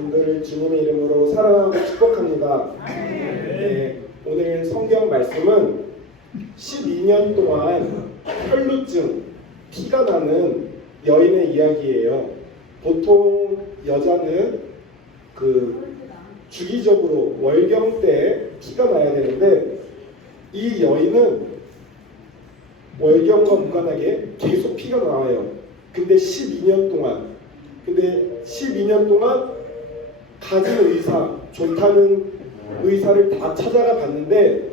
분들을 주님의 이름으로 사랑하고 축복합니다. 네, 오늘 성경 말씀은 12년 동안 혈루증, 피가 나는 여인의 이야기예요. 보통 여자는 주기적으로 월경 때 피가 나야 되는데 이 여인은 월경과 무관하게 계속 피가 나와요. 근데 12년 동안 가진 의사, 좋다는 의사를 다 찾아가 봤는데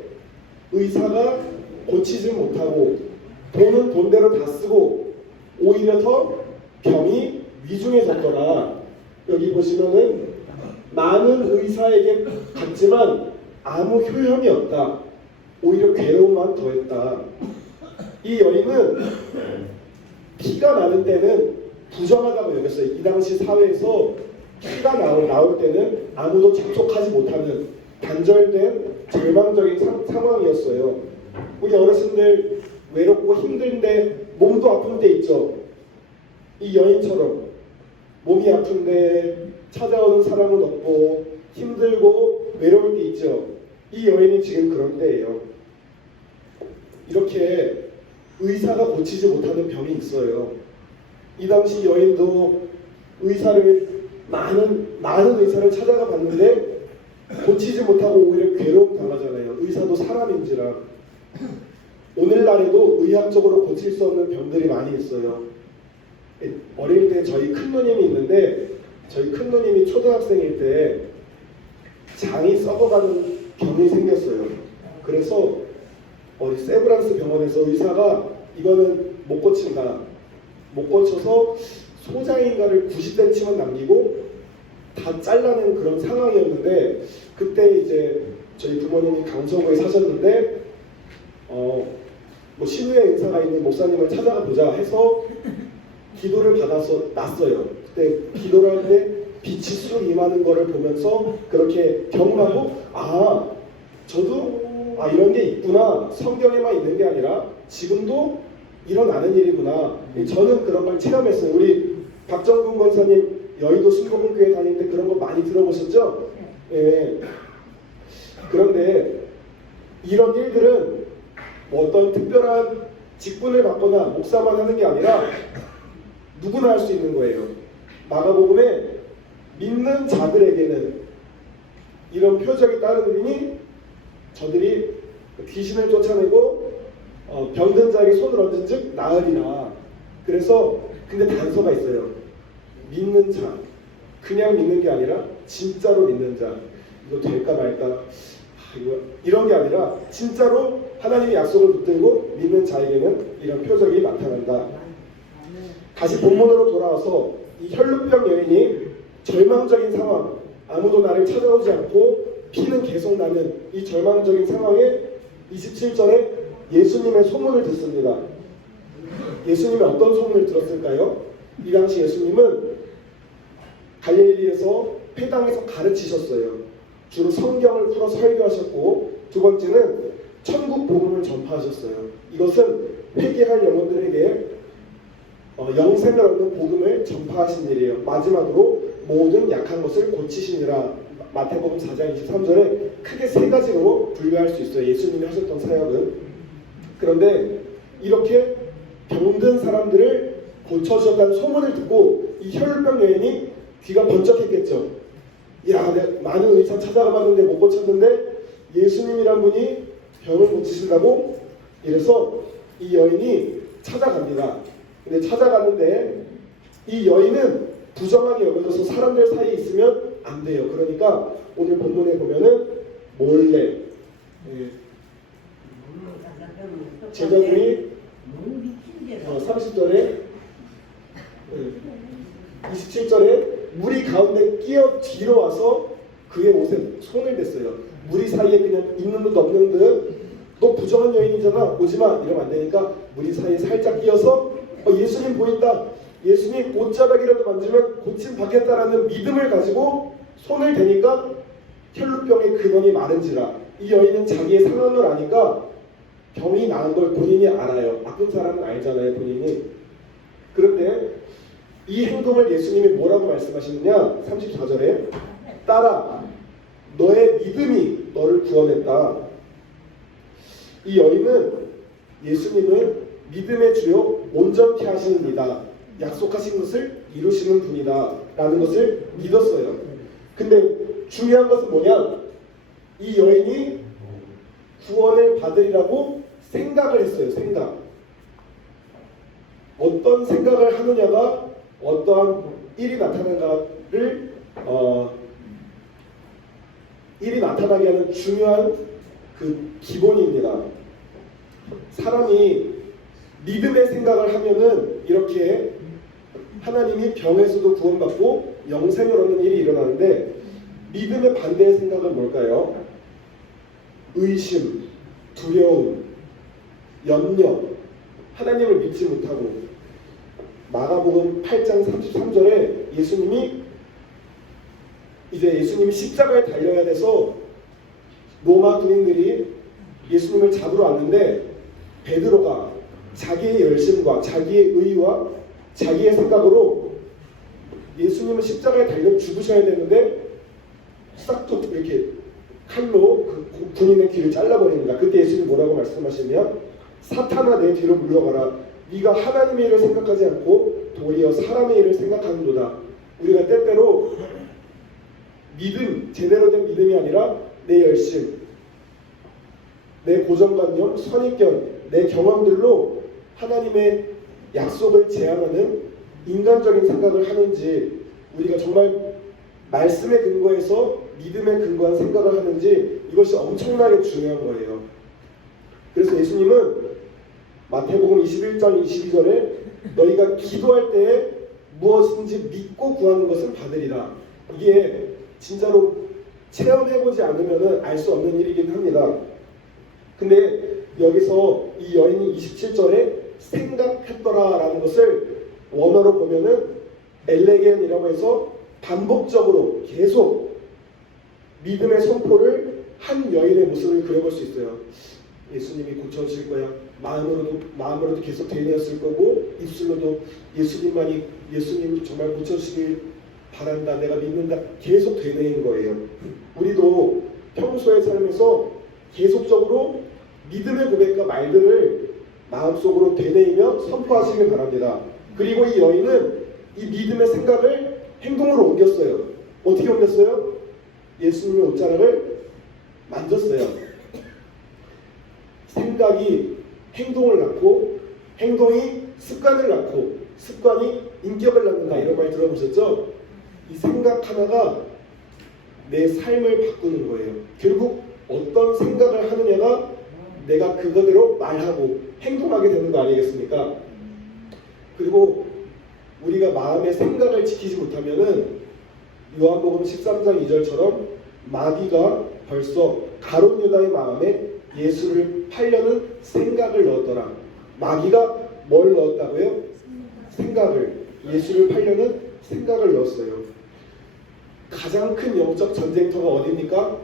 의사가 고치지 못하고 돈은 돈대로 다 쓰고 오히려 더 병이 위중해졌더라. 여기 보시면은 많은 의사에게 갔지만 아무 효험이 없다. 오히려 괴로움만 더했다. 이 여인은 피가 나는 때는 부정하다고 여겼어요. 이 당시 사회에서 피가 나올 때는 아무도 접촉하지 못하는 단절된 절망적인 상황이었어요. 우리 어르신들 외롭고 힘든데 몸도 아픈 때 있죠. 이 여인처럼 몸이 아픈데 찾아오는 사람은 없고 힘들고 외로울 때 있죠. 이 여인이 지금 그런 때예요. 이렇게 의사가 고치지 못하는 병이 있어요. 이 당시 여인도 많은 의사를 찾아가 봤는데 고치지 못하고 오히려 괴로움 당하잖아요. 의사도 사람인지라. 오늘날에도 의학적으로 고칠 수 없는 병들이 많이 있어요. 어릴 때 저희 큰누님이 있는데 저희 큰누님이 초등학생일 때 장이 썩어가는 병이 생겼어요. 그래서 세브란스 병원에서 의사가 이거는 못 고친다. 못 고쳐서 소장인가를 90cm만 남기고 다 잘라낸 그런 상황이었는데 그때 이제 저희 부모님이 강서구에 사셨는데 신우의 인사가 있는 목사님을 찾아가 보자 해서 기도를 받아서 났어요. 그때 기도를 할 때 빛이 쑥 임하는 거를 보면서 그렇게 경험하고 저도 이런 게 있구나. 성경에만 있는 게 아니라 지금도 일어나는 일이구나. 저는 그런 걸 체험했어요. 우리 박정근 권사님 여의도 순복음교회 다닐 때 그런 거 많이 들어보셨죠? 예. 그런데 이런 일들은 어떤 특별한 직분을 받거나 목사만 하는 게 아니라 누구나 할 수 있는 거예요. 마가복음에 믿는 자들에게는 이런 표적이 따르느니 저들이 귀신을 쫓아내고 병든 자에게 손을 얹은 즉 나으리라. 그래서 근데 단서가 있어요. 믿는 자. 그냥 믿는 게 아니라 진짜로 믿는 자. 이거 될까 말까 이런 게 아니라 진짜로 하나님의 약속을 붙들고 믿는 자에게는 이런 표적이 나타난다. 다시 본문으로 돌아와서 이 혈루병 여인이 절망적인 상황, 아무도 나를 찾아오지 않고 피는 계속 나는 이 절망적인 상황에 27절에 예수님의 소문을 듣습니다. 예수님이 어떤 소문을 들었을까요? 이 당시 예수님은 갈릴리에서 회당에서 가르치셨어요. 주로 성경을 풀어 설교하셨고 두 번째는 천국 복음을 전파하셨어요. 이것은 회개할 영혼들에게 영생을 얻는 복음을 전파하신 일이에요. 마지막으로 모든 약한 것을 고치시니라. 마태복음 4장 23절에 크게 세 가지로 분류할 수 있어요. 예수님이 하셨던 사역은. 그런데 이렇게 병든 사람들을 고쳐주셨다는 소문을 듣고 이 혈루병 여인이 귀가 번쩍했겠죠. 많은 의사 찾아가봤는데 못 고쳤는데 예수님이란 분이 병을 고치신다고? 이래서 이 여인이 찾아갑니다. 근데 찾아가는데 이 여인은 부정하게 여겨져서 사람들 사이에 있으면 안 돼요. 그러니까 오늘 본문에 보면은 몰래 제자들이 30절에 27절에 무리 가운데 끼어 뒤로 와서 그의 옷에 손을 댔어요. 무리 사이에 그냥 있는 듯 없는 듯 너 부정한 여인이잖아 오지마 이러면 안 되니까 무리 사이에 살짝 끼어서 예수님 보인다. 예수님 옷자락이라도 만지면 고침 받겠다라는 믿음을 가지고 손을 대니까 혈루병의 근원이 마른지라. 이 여인은 자기의 상황을 아니까 병이 나은 걸 본인이 알아요. 아픈 사람은 알잖아요 본인이. 그런데 이 행동을 예수님이 뭐라고 말씀하시느냐? 34절에 따라 너의 믿음이 너를 구원했다. 이 여인은 예수님은 믿음의 주요 온전케 하시는 이다, 약속하신 것을 이루시는 분이다 라는 것을 믿었어요. 근데 중요한 것은 뭐냐? 이 여인이 구원을 받으리라고 생각을 했어요. 생각. 어떤 생각을 하느냐가 어떠한 일이 나타나는가를 일이 나타나게 하는 중요한 그 기본입니다. 사람이 믿음의 생각을 하면은 이렇게 하나님이 병에서도 구원받고 영생을 얻는 일이 일어나는데, 믿음의 반대의 생각은 뭘까요? 의심, 두려움, 염려, 하나님을 믿지 못하고. 마가복음 8장 33절에 예수님이 십자가에 달려야 돼서 로마 군인들이 예수님을 잡으러 왔는데, 베드로가 자기의 열심과 자기의 의와 자기의 생각으로 예수님은 십자가에 달려 죽으셔야 되는데 싹둑 이렇게 칼로 그 군인의 귀를 잘라버립니다. 그때 예수님이 뭐라고 말씀하시면, 사탄아 내 뒤로 물러가라. 네가 하나님의 일을 생각하지 않고 도리어 사람의 일을 생각하는도다. 우리가 때때로 믿음, 제대로 된 믿음이 아니라 내 열심, 내 고정관념, 선입견, 내 경험들로 하나님의 약속을 제한하는 인간적인 생각을 하는지, 우리가 정말 말씀의 근거에서 믿음에 근거한 생각을 하는지, 이것이 엄청나게 중요한 거예요. 그래서 예수님은 마태복음 21장 22절에 너희가 기도할 때에 무엇인지 믿고 구하는 것을 받으리라. 이게 진짜로 체험해보지 않으면 알 수 없는 일이긴 합니다. 근데 여기서 이 여인이 27절에 생각했더라 라는 것을 원어로 보면은 엘레겐이라고 해서 반복적으로 계속 믿음의 선포를 한 여인의 모습을 그려볼 수 있어요. 예수님이 고쳐주실 거야. 마음으로도 계속 대인했을 거고, 입술로도 예수님 정말 고쳐주시길 바란다, 내가 믿는다, 계속 되뇌인 거예요. 우리도 평소의 삶에서 계속적으로 믿음의 고백과 말들을 마음속으로 되뇌이며 선포하시길 바랍니다. 그리고 이 여인은 이 믿음의 생각을 행동으로 옮겼어요. 어떻게 옮겼어요? 예수님의 옷자락을 만졌어요. 생각이 행동을 낳고, 행동이 습관을 낳고, 습관이 인격을 낳는다, 이런 말 들어보셨죠? 이 생각 하나가 내 삶을 바꾸는 거예요. 결국 어떤 생각을 하느냐가 내가 그거대로 말하고 행동하게 되는 거 아니겠습니까? 그리고 우리가 마음의 생각을 지키지 못하면은 요한복음 13장 2절처럼 마귀가 벌써 가룟 유다의 마음에 예수를 팔려는 생각을 넣었더라. 마귀가 뭘 넣었다고요? 생각을, 예수를 팔려는 생각을 넣었어요. 가장 큰 영적 전쟁터가 어디입니까?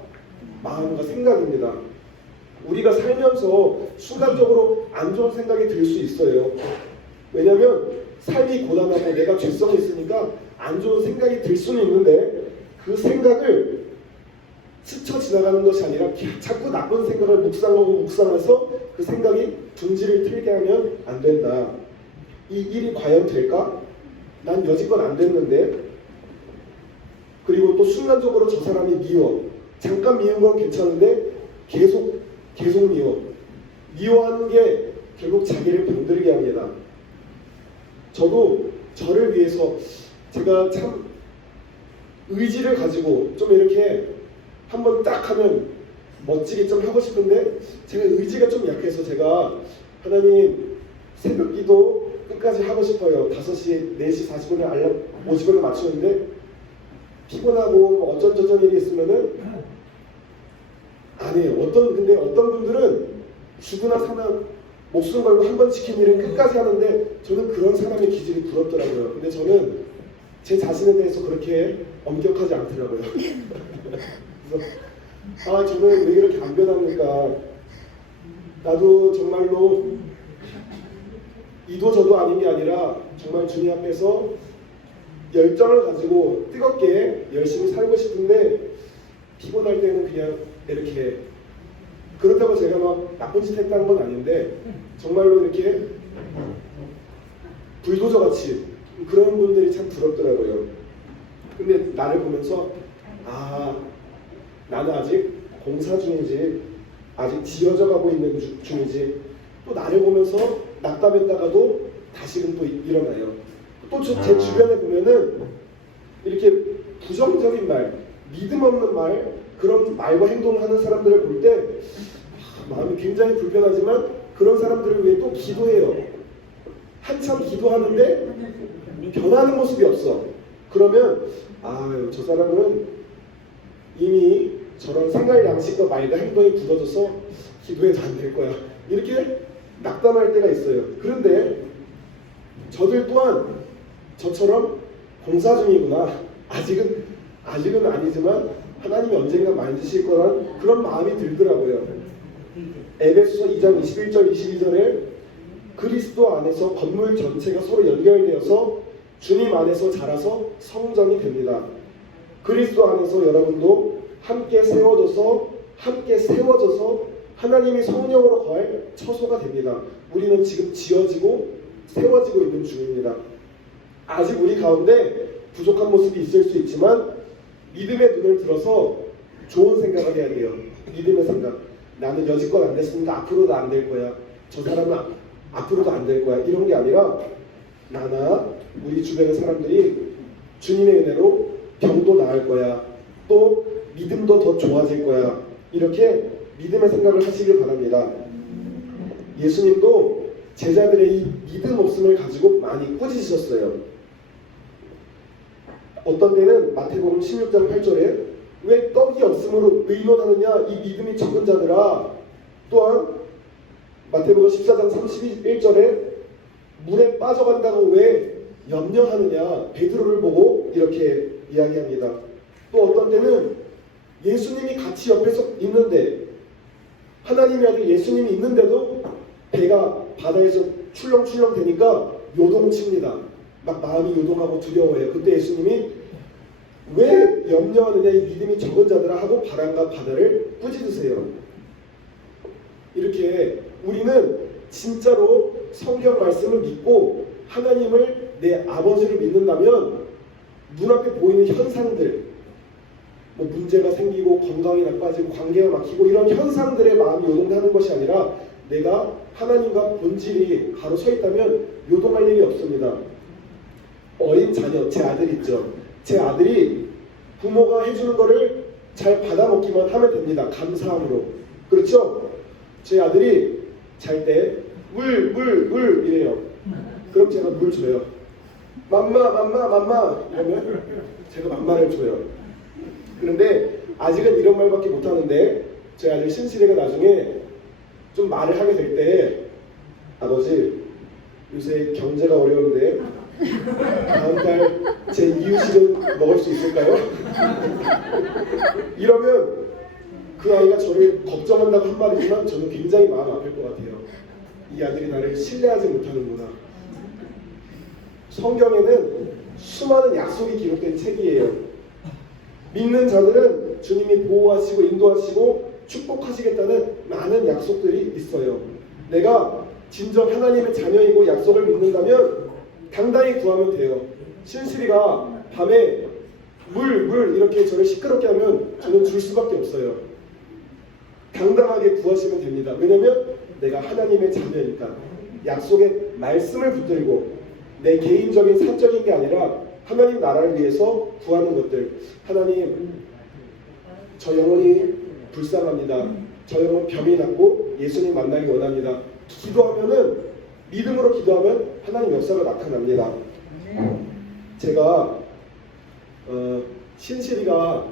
마음과 생각입니다. 우리가 살면서 순간적으로 안 좋은 생각이 들 수 있어요. 왜냐하면 삶이 고단하고 내가 죄성이 있으니까 안 좋은 생각이 들 수는 있는데, 그 생각을 스쳐 지나가는 것이 아니라 자꾸 나쁜 생각을 묵상해서 그 생각이 둥지를 틀게 하면 안 된다. 이 일이 과연 될까? 난 여지껏 안 됐는데. 그리고 또 순간적으로 저 사람이 미워. 잠깐 미운 건 괜찮은데 계속 미워. 미워하는 게 결국 자기를 병들게 합니다. 저도 저를 위해서 제가 참 의지를 가지고 좀 이렇게 한번 딱 하면 멋지게 좀 하고 싶은데, 제가 의지가 좀 약해서 제가 하나님 새벽 기도 끝까지 하고 싶어요. 5시, 4시 40분에 알람 50분을 맞추는데 피곤하고 어쩐 일이 있으면은 안 해요. 근데 어떤 분들은 죽으나 사나 목숨 걸고 한 번 지킨 일은 끝까지 하는데, 저는 그런 사람의 기질이 부럽더라고요. 근데 저는 제 자신에 대해서 그렇게 엄격하지 않더라고요. 그래서 저는 왜 이렇게 안 변합니까? 나도 정말로 이도 저도 아닌 게 아니라 정말 주님 앞에서 열정을 가지고 뜨겁게 열심히 살고 싶은데 피곤할 때는 그냥 이렇게, 그렇다고 제가 막 나쁜 짓 했다는 건 아닌데 정말로 이렇게 불도저 같이 그런 분들이 참 부럽더라고요. 근데 나를 보면서 아, 나는 아직 공사 중이지, 아직 지어져 가고 있는 중이지, 또 나를 보면서 낙담했다가도 다시금 또 일어나요. 또 제 주변에 보면은 이렇게 부정적인 말, 믿음 없는 말, 그런 말과 행동을 하는 사람들을 볼 때 마음이 굉장히 불편하지만 그런 사람들을 위해 또 기도해요. 한참 기도하는데 변하는 모습이 없어. 그러면 아유, 저 사람은 이미 저런 생활 양식과 말과 행동이 굳어져서 기도해도 안 될 거야, 이렇게 낙담할 때가 있어요. 그런데 저들 또한 저처럼 공사 중이구나, 아직은 아니지만 하나님이 언젠가 만드실 거란 그런 마음이 들더라고요. 에베소서 2장 21절 22절에 그리스도 안에서 건물 전체가 서로 연결되어서 주님 안에서 자라서 성전이 됩니다. 그리스도 안에서 여러분도 함께 세워져서 하나님이 성령으로 거할 처소가 됩니다. 우리는 지금 지어지고 세워지고 있는 중입니다. 아직 우리 가운데 부족한 모습이 있을 수 있지만 믿음의 눈을 들어서 좋은 생각을 해야 돼요. 믿음의 생각. 나는 여지껏 안 됐으니까 앞으로도 안 될 거야. 저 사람은 앞으로도 안 될 거야. 이런 게 아니라 나나 우리 주변의 사람들이 주님의 은혜로 병도 나을 거야. 또 믿음도 더 좋아질 거야. 이렇게 믿음의 생각을 하시길 바랍니다. 예수님도 제자들의 이 믿음 없음을 가지고 많이 꾸짖으셨어요. 어떤 때는 마태복음 16장 8절에 왜 떡이 없음으로 의논하느냐 이 믿음이 적은 자들아, 또한 마태복음 14장 31절에 물에 빠져간다고 왜 염려하느냐 베드로를 보고 이렇게 이야기합니다. 또 어떤 때는 예수님이 같이 옆에서 있는데, 하나님의 아들 예수님이 있는데도 배가 바다에서 출렁출렁 되니까 요동칩니다. 막 마음이 요동하고 두려워해요. 그때 예수님이 왜 염려하느냐 이 믿음이 적은 자들아 하고 바람과 바다를 꾸짖으세요. 이렇게 우리는 진짜로 성경 말씀을 믿고 하나님을 내 아버지를 믿는다면 눈앞에 보이는 현상들, 뭐 문제가 생기고 건강이 나빠지고 관계가 막히고 이런 현상들에 마음이 요동하는 것이 아니라 내가 하나님과 본질이 바로 서 있다면 요동할 일이 없습니다. 어린 자녀, 제 아들 있죠. 제 아들이 부모가 해주는 거를 잘 받아먹기만 하면 됩니다. 감사함으로. 그렇죠? 제 아들이 잘 때 물 이래요. 그럼 제가 물 줘요. 맘마 이러면 제가 맘마를 줘요. 그런데 아직은 이런 말밖에 못하는데 제 아들 신실이가 나중에 좀 말을 하게 될 때 아버지 요새 경제가 어려운데 다음 달 제 이유식은 먹을 수 있을까요? 이러면 그 아이가 저를 걱정한다고 한 말이지만 저는 굉장히 마음 아플 것 같아요. 이 아들이 나를 신뢰하지 못하는구나. 성경에는 수많은 약속이 기록된 책이에요. 믿는 자들은 주님이 보호하시고 인도하시고 축복하시겠다는 많은 약속들이 있어요. 내가 진정 하나님의 자녀이고 약속을 믿는다면 당당히 구하면 돼요. 신실이가 밤에 물 이렇게 저를 시끄럽게 하면 저는 줄 수밖에 없어요. 당당하게 구하시면 됩니다. 왜냐면 내가 하나님의 자녀니까. 약속의 말씀을 붙들고 내 개인적인 사적인 게 아니라 하나님 나라를 위해서 구하는 것들. 하나님, 저 영혼이 불쌍합니다. 저 영혼 병이 났고 예수님 만나기 원합니다. 기도하면은, 믿음으로 기도하면 하나님 역사가 나타납니다. 제가 신실이가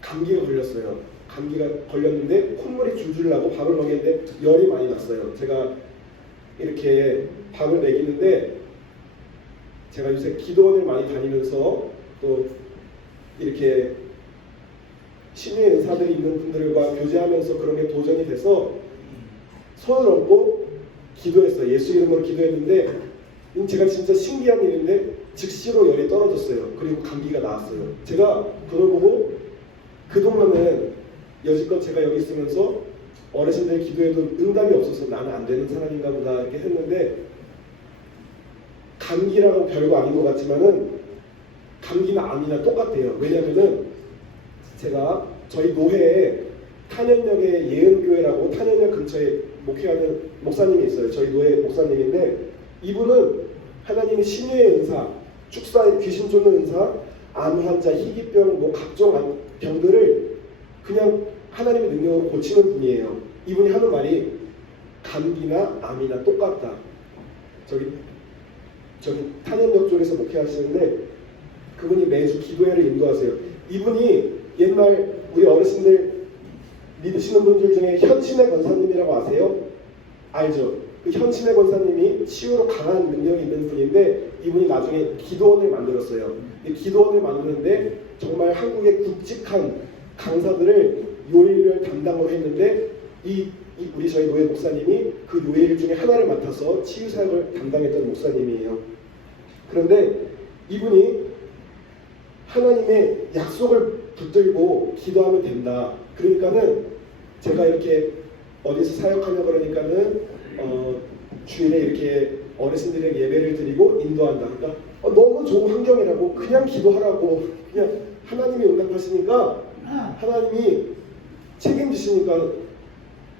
감기가 걸렸어요. 감기가 걸렸는데 콧물이 줄줄 나고 밥을 먹였는데 열이 많이 났어요. 제가 이렇게 밥을 먹이는데 제가 요새 기도원을 많이 다니면서 또 이렇게 신의 은사들이 있는 분들과 교제하면서 그런 게 도전이 돼서 손을 얹고 기도했어요. 예수 이름으로 기도했는데 제가 진짜 신기한 일인데 즉시로 열이 떨어졌어요. 그리고 감기가 나왔어요. 제가 그걸 보고 그동안은 여지껏 제가 여기 있으면서 어르신들 기도해도 응답이 없어서 나는 안 되는 사람인가 보다 이렇게 했는데, 감기라고 별거 아닌 것 같지만은 감기나 암이나 똑같아요. 왜냐면은 제가 저희 노회에 탄현역에 예은교회라고 탄현역 근처에 목회하는 목사님이 있어요. 저희 노회 목사님인데, 이분은 하나님의 신유의 은사, 축사, 귀신 쫓는 은사, 암 환자, 희귀병, 뭐 각종 병들을 그냥 하나님의 능력으로 고치는 분이에요. 이분이 하는 말이 감기나 암이나 똑같다. 저기 탄현역 쪽에서 목회하시는데 그분이 매주 기도회를 인도하세요. 이분이 옛날 우리 어르신들 믿으시는 분들 중에 현신의 권사님이라고 아세요? 알죠? 그 현신의 권사님이 치유로 강한 능력이 있는 분인데, 이분이 나중에 기도원을 만들었어요. 이 기도원을 만드는데 정말 한국의 굵직한 강사들을 요일을 담당으로 했는데, 우리 저희 노예 목사님이 그 요일 중에 하나를 맡아서 치유 사역을 담당했던 목사님이에요. 그런데 이분이 하나님의 약속을 붙들고 기도하면 된다. 그러니까는 제가 이렇게 어디서 사역하냐 그러니까는 주일에 이렇게 어르신들에게 예배를 드리고 인도한다. 그러니까 너무 좋은 환경이라고, 그냥 기도하라고, 그냥 하나님이 응답하시니까 하나님이 책임지시니까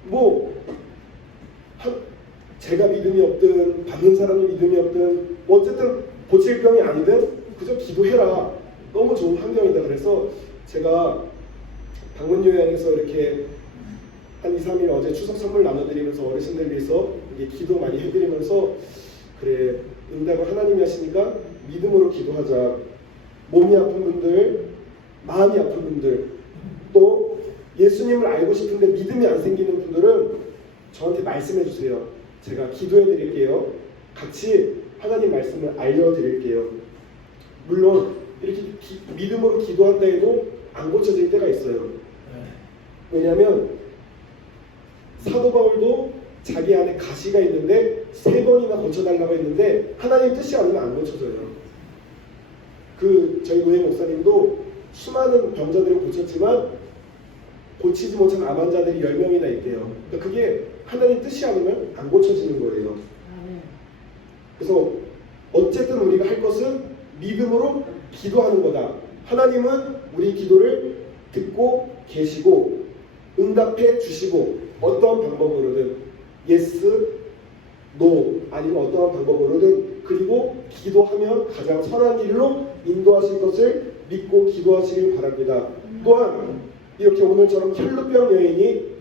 뭐 제가 믿음이 없든 받는 사람이 믿음이 없든 어쨌든 고칠 병이 아니든 그저 기도해라. 너무 좋은 환경이다. 그래서 제가 방문 요양에서 이렇게 한 2, 3일 어제 추석 선물 나눠드리면서 어르신들 위해서 이게 기도 많이 해드리면서, 그래 응답을 하나님이 하시니까 믿음으로 기도하자. 몸이 아픈 분들, 마음이 아픈 분들, 또 예수님을 알고 싶은데 믿음이 안 생기는 분들은 저한테 말씀해 주세요. 제가 기도해 드릴게요. 같이 하나님 말씀을 알려드릴게요. 물론 이렇게 믿음으로 기도한다 해도 안 고쳐질 때가 있어요. 왜냐하면 사도 바울도 자기 안에 가시가 있는데 3번이나 고쳐달라고 했는데 하나님 뜻이 아니면 안 고쳐져요. 저희 노예 목사님도 수많은 병자들을 고쳤지만 고치지 못한 암 환자들이 10명이나 있대요. 그러니까 그게 하나님 뜻이 아니면 안 고쳐지는 거예요. 그래서 어쨌든 우리가 할 것은 믿음으로 기도하는 거다. 하나님은 우리 기도를 듣고 계시고 응답해 주시고, 어떤 방법으로든 예스, 노 아니면 어떠한 방법으로든, 그리고 기도하면 가장 선한 길로 인도하실 것을 믿고 기도하시길 바랍니다. 또한 이렇게 오늘처럼 혈루병 여인이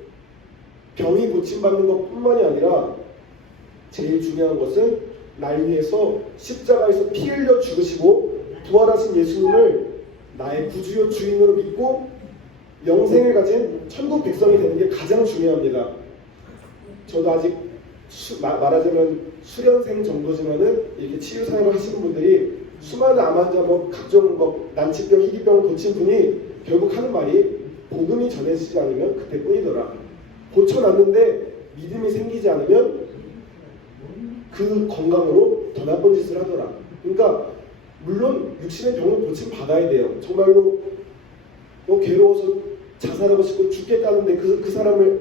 병이 고침받는 것뿐만이 아니라 제일 중요한 것은 날 위해서 십자가에서 피 흘려 죽으시고 부활하신 예수님을 나의 구주요 주인으로 믿고 영생을 가진 천국 백성이 되는 게 가장 중요합니다. 저도 아직 말하자면 수련생 정도지만은 이렇게 치유 사역을 하시는 분들이 수많은 암 환자, 각종 난치병, 희귀병을 고친 분이 결국 하는 말이 복음이 전해지지 않으면 그때뿐이더라. 고쳐놨는데 믿음이 생기지 않으면 그 건강으로 더 나쁜 짓을 하더라. 그러니까 물론 육신의 병을 고침 받아야 돼요. 정말로 괴로워서 자살하고 싶고 죽겠다는데 그 사람을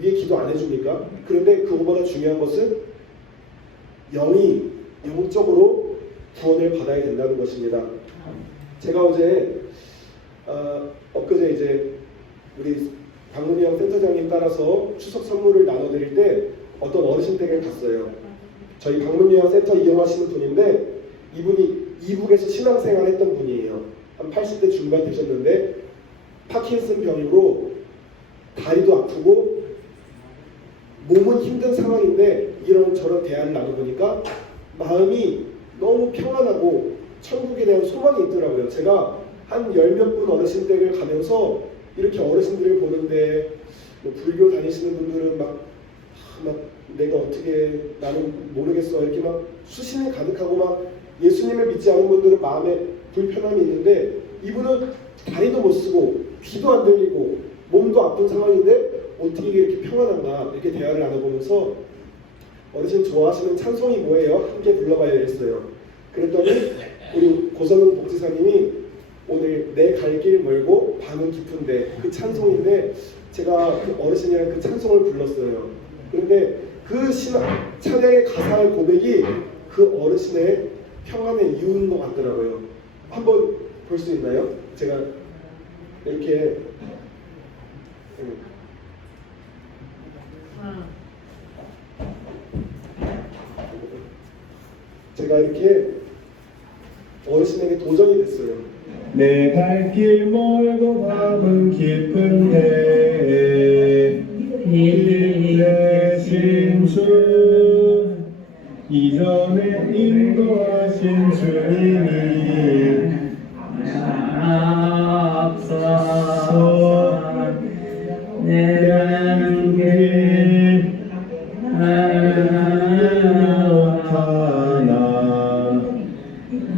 위해 기도 안 해줍니까? 그런데 그거보다 중요한 것은 영적으로 구원을 받아야 된다는 것입니다. 제가 엊그제 이제 우리 방문희영 센터장님 따라서 추석 선물을 나눠드릴 때 어떤 어르신 댁에 갔어요. 저희 방문희영 센터 이용하시는 분인데, 이분이 이북에서 신앙생활 했던 분이에요. 한 80대 중반 되셨는데 파킨슨 병으로 다리도 아프고 몸은 힘든 상황인데 이런저런 대화를 나눠보니까 마음이 너무 평안하고 천국에 대한 소망이 있더라고요. 제가 한 10몇 분 어르신 댁을 가면서 이렇게 어르신들을 보는데 불교 다니시는 분들은 막 내가 어떻게, 나는 모르겠어, 이렇게 막 수심이 가득하고 막 예수님을 믿지 않은 분들은 마음에 불편함이 있는데, 이분은 다리도 못 쓰고 귀도 안 들리고 몸도 아픈 상황인데 어떻게 이렇게 평안한가, 이렇게 대화를 나눠보면서 어르신 좋아하시는 찬송이 뭐예요? 함께 불러봐야 했어요. 그랬더니 우리 고선웅 목지사님이 오늘 내 갈 길 멀고 밤은 깊은데 그 찬송인데 제가 그 어르신이랑 그 찬송을 불렀어요. 그런데 그 찬양의 가사의 고백이 그 어르신의 평안의 이유인 것 같더라고요. 한번 볼 수 있나요? 제가 이렇게 제가 이렇게 어르신에게 도전이 됐어요. 내 갈 길 멀고 밤은 깊은데 길 대신 주 이전에 인도하신 주님이 앞서 내 가는 길 하나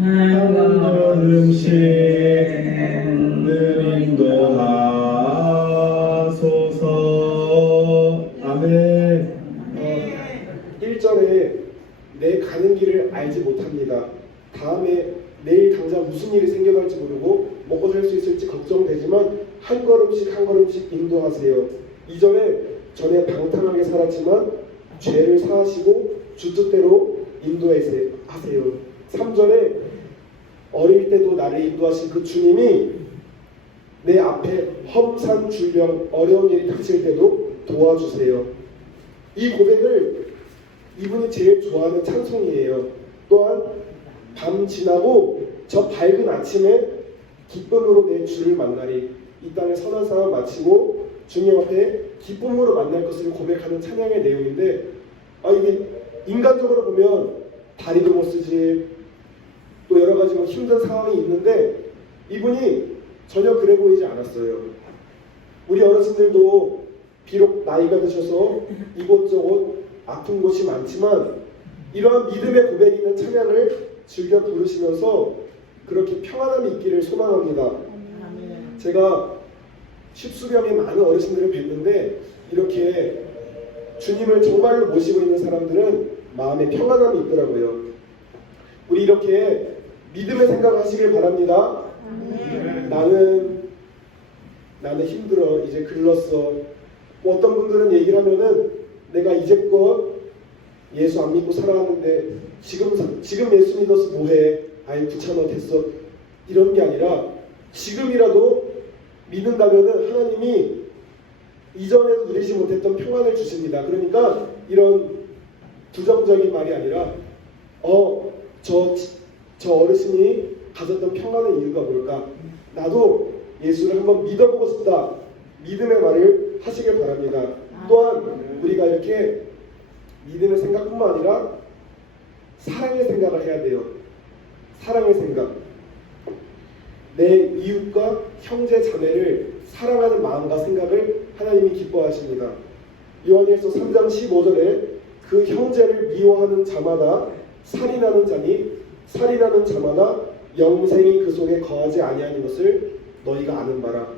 한 걸음씩 늘 인도하소서. 아멘. 1절에 내 가는 길을 알지 못합니다. 다음에 내일 당장 무슨 일이 생겨날지 모르고 먹고 살 수 있을지 걱정되지만 한 걸음씩 한 걸음씩 인도하세요. 2절에 전에 방탕하게 살았지만 죄를 사하시고 주 뜻대로 인도하세요. 3절에 어릴 때도 나를 인도하신 그 주님이 내 앞에 험산 줄령 어려운 일이 닥칠 때도 도와주세요. 이 고백을 이분이 제일 좋아하는 찬송이에요. 또한 밤 지나고 저 밝은 아침에 기쁨으로 내 주를 만나리. 이 땅의 선한 삶을 마치고 주님 앞에 기쁨으로 만날 것을 고백하는 찬양의 내용인데 이게 인간적으로 보면 다리도 못 쓰지 또 여러 가지 힘든 상황이 있는데 이분이 전혀 그래 보이지 않았어요. 우리 어르신들도 비록 나이가 드셔서 이곳저곳 아픈 곳이 많지만 이러한 믿음의 고백이 있는 찬양을 즐겨 부르시면서 그렇게 평안함이 있기를 소망합니다. 제가 십수명의 많은 어르신들을 뵀는데 이렇게 주님을 정말로 모시고 있는 사람들은 마음에 평안함이 있더라고요. 우리 이렇게 믿음의 생각을 하시길 바랍니다. 나는 힘들어 이제 글렀어. 어떤 분들은 얘기를 하면은 내가 이제껏 예수 안 믿고 살아왔는데 지금 예수 믿어서 뭐해? 아이 귀찮아 됐어. 이런 게 아니라 지금이라도 믿는다면은 하나님이 이전에 누리지 못했던 평안을 주십니다. 그러니까 이런 부정적인 말이 아니라 저 어르신이 가졌던 평안의 이유가 뭘까? 나도 예수를 한번 믿어보고 싶다. 믿음의 말을 하시길 바랍니다. 또한 우리가 이렇게 믿음의 생각뿐만 아니라 사랑의 생각을 해야 돼요. 사랑의 생각. 내 이웃과 형제 자매를 사랑하는 마음과 생각을 하나님이 기뻐하십니다. 요한일서 3장 15절에 그 형제를 미워하는 자마다 살인하는 자마다 영생이 그 속에 거하지 아니하는 것을 너희가 아는 바라.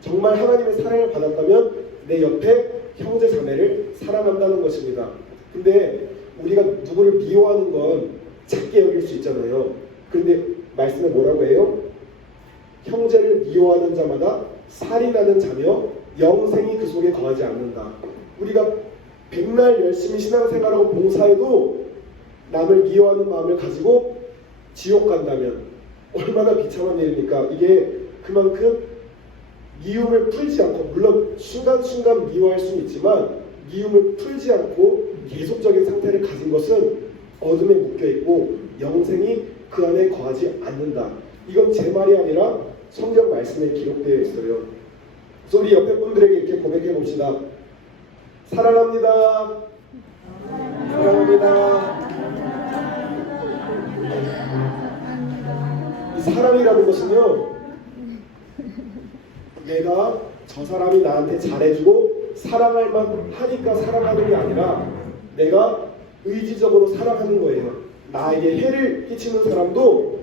정말 하나님의 사랑을 받았다면 내 옆에 형제 자매를 사랑한다는 것입니다. 근데 우리가 누구를 미워하는 건 작게 여길 수 있잖아요. 그런데 말씀에 뭐라고 해요? 형제를 미워하는 자마다 살인하는 자며 영생이 그 속에 거하지 않는다. 우리가 백날 열심히 신앙생활하고 봉사해도 남을 미워하는 마음을 가지고 지옥 간다면 얼마나 비참한 일입니까? 이게 그만큼 미움을 풀지 않고, 물론 순간순간 미워할 수는 있지만 미움을 풀지 않고 계속적인 상태를 가진 것은 어둠에 묶여있고 영생이 그 안에 거하지 않는다. 이건 제 말이 아니라 성경 말씀에 기록되어 있어요. 그래서 우리 옆에 분들에게 이렇게 고백해 봅시다. 사랑합니다. 사랑합니다. 이 사랑이라는 것은요, 내가 저 사람이 나한테 잘해주고 사랑할 만 하니까 사랑하는 게 아니라 내가 의지적으로 사랑하는 거예요. 나에게 해를 끼치는 사람도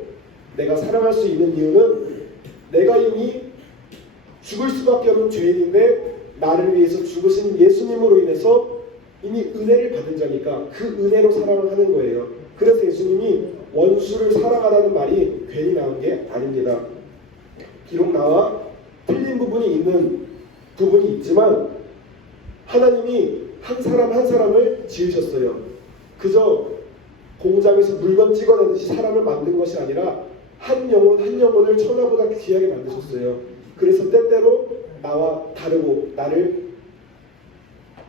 내가 사랑할 수 있는 이유는 내가 이미 죽을 수밖에 없는 죄인인데 나를 위해서 죽으신 예수님으로 인해서 이미 은혜를 받은 자니까 그 은혜로 사랑을 하는 거예요. 그래서 예수님이 원수를 사랑하라는 말이 괜히 나온 게 아닙니다. 비록 나와 틀린 부분이 있지만 하나님이 한 사람 한 사람을 지으셨어요. 그저 공장에서 물건 찍어내듯이 사람을 만든 것이 아니라 한 영혼 한 영혼을 천하보다 귀하게 만드셨어요. 그래서 때때로 나와 다르고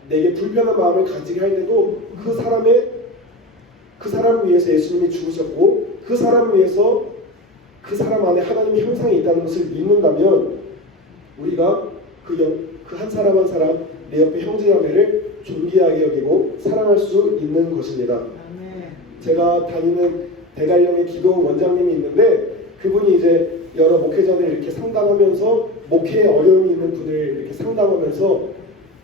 내게 불편한 마음을 가지게 할 때도 그 사람을 위해서 예수님이 죽으셨고 그 사람을 위해서 그 사람 안에 하나님의 형상이 있다는 것을 믿는다면 우리가 그 한 사람 한 사람 내 옆에 형제자매를 존귀하게 여기고 사랑할 수 있는 것입니다. 제가 다니는 대관령의 기도 원장님이 있는데 그분이 이제 여러 목회자들 이렇게 상담하면서 목회에 어려움이 있는 분을 이렇게 상담하면서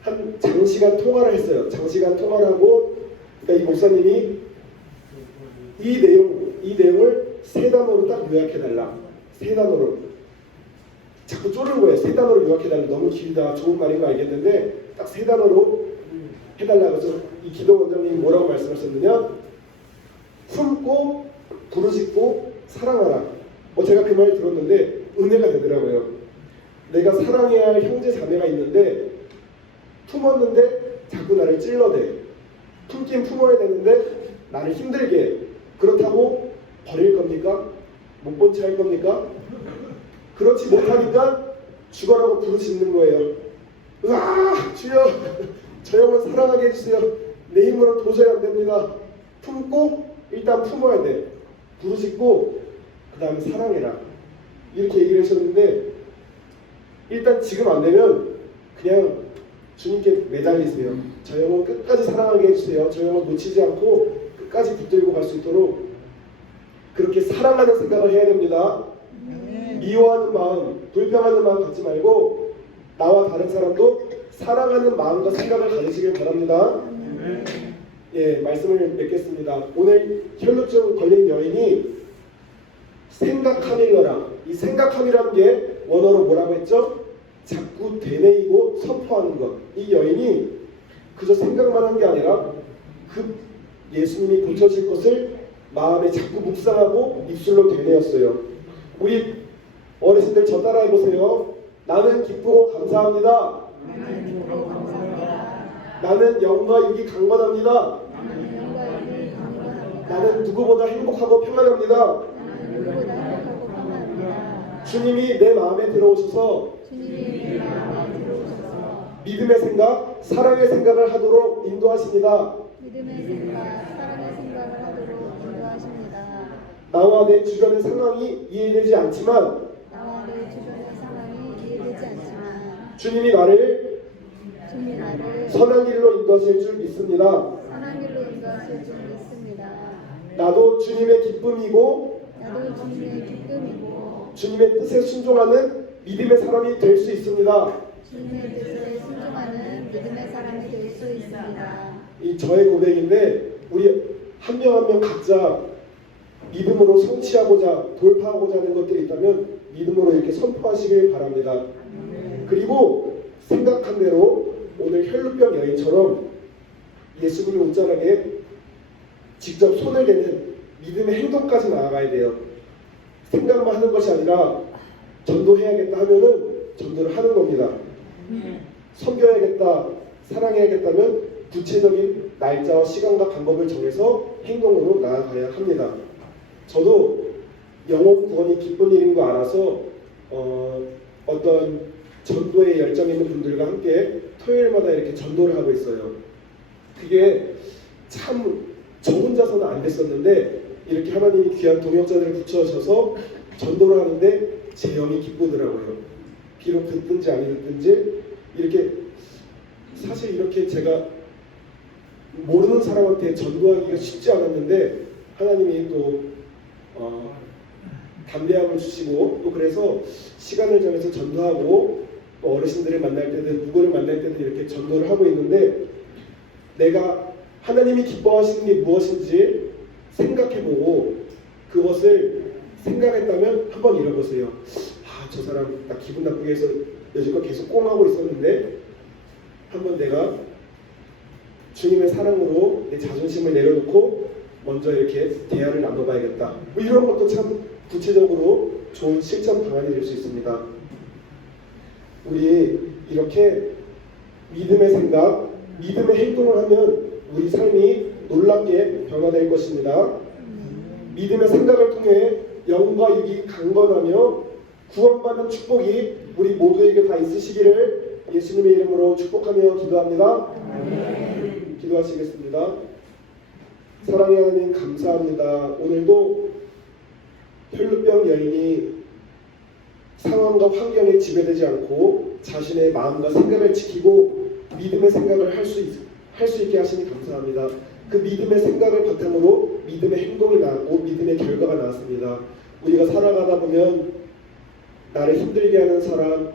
한 장시간 통화를 했어요. 장시간 통화를 하고 그러니까 이 목사님이 이 내용을 세 단어로 딱 요약해달라. 세 단어로. 자꾸 쪼르는 거예요. 세 단어로 요약해달라. 너무 길다. 좋은 말인 거 알겠는데 딱 세 단어로 해달라고 해서 이 기도 원장님이 뭐라고 말씀하셨느냐? 품고 부르짖고 사랑하라. 제가 그 말 들었는데 은혜가 되더라고요. 내가 사랑해야 할 형제 자매가 있는데 품었는데 자꾸 나를 찔러대. 품긴 품어야 되는데 나를 힘들게 해. 그렇다고 버릴 겁니까? 못 본 채 할 겁니까? 그렇지 못하니까 죽어라고 부르짖는 거예요. 으아! 주여! 저 영혼 사랑하게 해주세요. 내 힘으로 도저히 안 됩니다. 품고 일단 품어야 돼. 부르짖고 그 다음에 사랑해라. 이렇게 얘기를 하셨는데 일단 지금 안 되면 그냥 주님께 매달리세요. 저 영혼 끝까지 사랑하게 해주세요. 저 영혼 놓치지 않고 끝까지 붙들고 갈 수 있도록 그렇게 사랑하는 생각을 해야 됩니다. 미워하는 마음, 불평하는 마음 갖지 말고 나와 다른 사람도 사랑하는 마음과 생각을 가지시길 바랍니다. 예, 말씀을 맺겠습니다. 오늘 혈루증 걸린 여인이 생각함이여라. 이 생각함이라는 게 원어로 뭐라고 했죠? 자꾸 되뇌이고 선포하는 것. 이 여인이 그저 생각만 한 게 아니라 그 예수님이 고쳐질 것을 마음에 자꾸 묵상하고 입술로 되뇌었어요. 우리 어르신들 저 따라해 보세요. 나는 기쁘고 감사합니다. 나는 영과 육이 강건합니다. 나는 누구보다 행복하고 평안합니다. 주님이 내 마음에 들어오셔서 믿음의 생각, 사랑의 생각을 하도록 인도하십니다. 나와 내 주변의 상황이 이해되지 않지만 주님이 나를 선한 길로 인도하실 줄 믿습니다. 나도 주님의 기쁨이고 주님의 뜻에 순종하는 믿음의 사람이 될 수 있습니다. 이 저의 고백인데 우리 한 명 한 명 각자 믿음으로 성취하고자 돌파하고자 하는 것들이 있다면 믿음으로 이렇게 선포하시길 바랍니다. 그리고 생각한 대로 오늘 혈루병 여인처럼 예수님의 옷자락에 직접 손을 대는 믿음의 행동까지 나아가야 돼요. 생각만 하는 것이 아니라 전도해야겠다 하면은 전도를 하는 겁니다. 섬겨야겠다, 사랑해야겠다면 구체적인 날짜와 시간과 방법을 정해서 행동으로 나아가야 합니다. 저도 영혼 구원이 기쁜 일인 거 알아서 어떤 전도에 열정 있는 분들과 함께 토요일마다 이렇게 전도를 하고 있어요. 그게 참 저 혼자서는 안 됐었는데 이렇게 하나님이 귀한 동역자들을 붙여주셔서 전도를 하는데 제 영이 기쁘더라고요. 비록 듣든지 아니 듣든지 이렇게 사실 이렇게 제가 모르는 사람한테 전도하기가 쉽지 않았는데 하나님이 또 담대함을 주시고 또 그래서 시간을 정해서 전도하고 또 어르신들을 만날 때든 누구를 만날 때든 이렇게 전도를 하고 있는데 내가 하나님이 기뻐하시는 게 무엇인지 생각해보고 그것을 생각했다면 한번 잃어보세요. 저 사람 나 기분 나쁘게 해서 여지껏 계속 꽁하고 있었는데 한번 내가 주님의 사랑으로 내 자존심을 내려놓고 먼저 이렇게 대화를 나눠봐야겠다. 뭐 이런 것도 참 구체적으로 좋은 실천 방안이 될 수 있습니다. 우리 이렇게 믿음의 생각, 믿음의 행동을 하면 우리 삶이 놀랍게 변화될 것입니다. 믿음의 생각을 통해 영과 육이 강건하며 구원받는 축복이 우리 모두에게 다 있으시기를 예수님의 이름으로 축복하며 기도합니다. 기도하시겠습니다. 사랑의 하나님 감사합니다. 오늘도 혈루병 여인이 상황과 환경에 지배되지 않고 자신의 마음과 생각을 지키고 믿음의 생각을 할 수 있게 하시니 감사합니다. 그 믿음의 생각을 바탕으로 믿음의 행동이 나왔고 믿음의 결과가 나왔습니다. 우리가 살아가다 보면 나를 힘들게 하는 사람,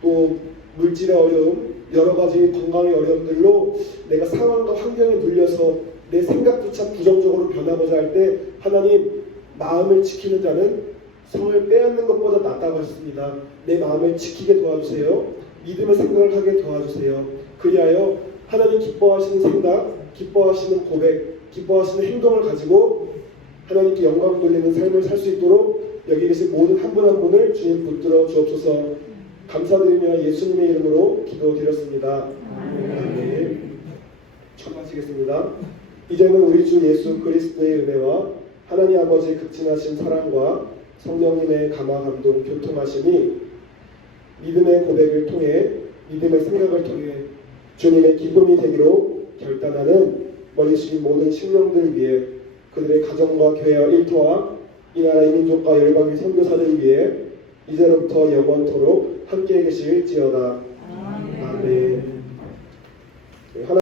또 물질의 어려움, 여러 가지 건강의 어려움들로 내가 상황과 환경에 눌려서 내 생각조차 부정적으로 변하고자 할 때 하나님, 마음을 지키는 자는 성을 빼앗는 것보다 낫다고 하셨습니다. 내 마음을 지키게 도와주세요. 믿음의 생각을 하게 도와주세요. 그리하여 하나님 기뻐하시는 생각, 기뻐하시는 고백, 기뻐하시는 행동을 가지고 하나님께 영광 돌리는 삶을 살 수 있도록 여기 계신 모든 한 분 한 분을 주님 붙들어 주옵소서. 감사드리며 예수님의 이름으로 기도드렸습니다. 아멘. 축하하시겠습니다. 이제는 우리 주 예수 그리스도의 은혜와 하나님 아버지의 극진하신 사랑과 성령님의 감화 감동 교통하심이 믿음의 고백을 통해 믿음의 생각을 통해 주님의 기쁨이 되기로 결단하는 멀리 계신 모든 심령들 위해 그들의 가정과 교회와 일터와 이 나라의 민족과 열방의 선교사들 위해 이제로부터 영원토록 함께 계실지어다. 아멘.